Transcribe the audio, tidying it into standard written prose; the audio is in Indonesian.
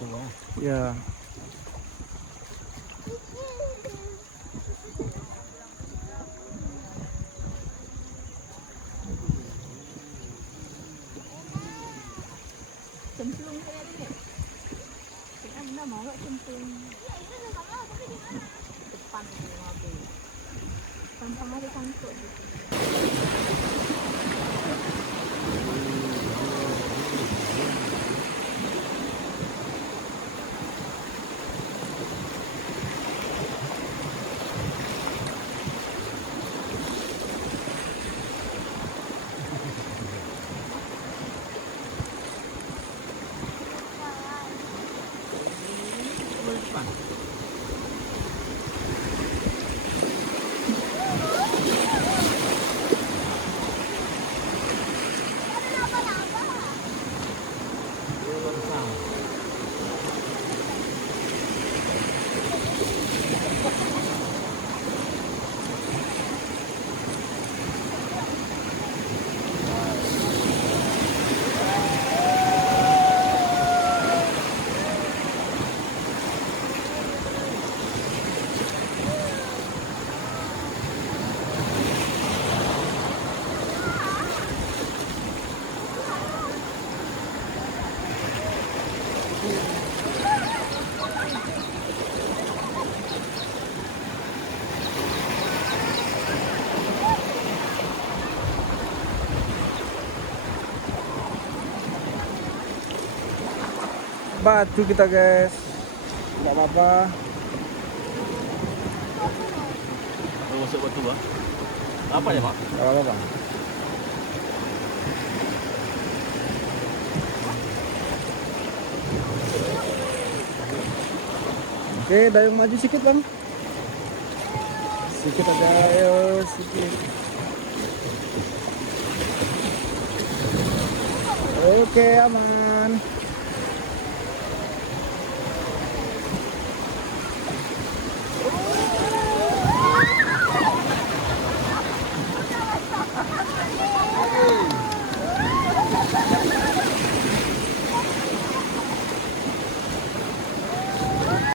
Ya. Cemplung kayak ini. Kita mana mau gak cemplung? Depan mobil. Tanpa ada sangkut. Batu kita guys, nggak apa-apa. Masuk batu bang. Apa ya pak? Nggak apa-apa bang. Oke, dayung maju sedikit bang. Sedikit aja, ayo sedikit. Oke, aman.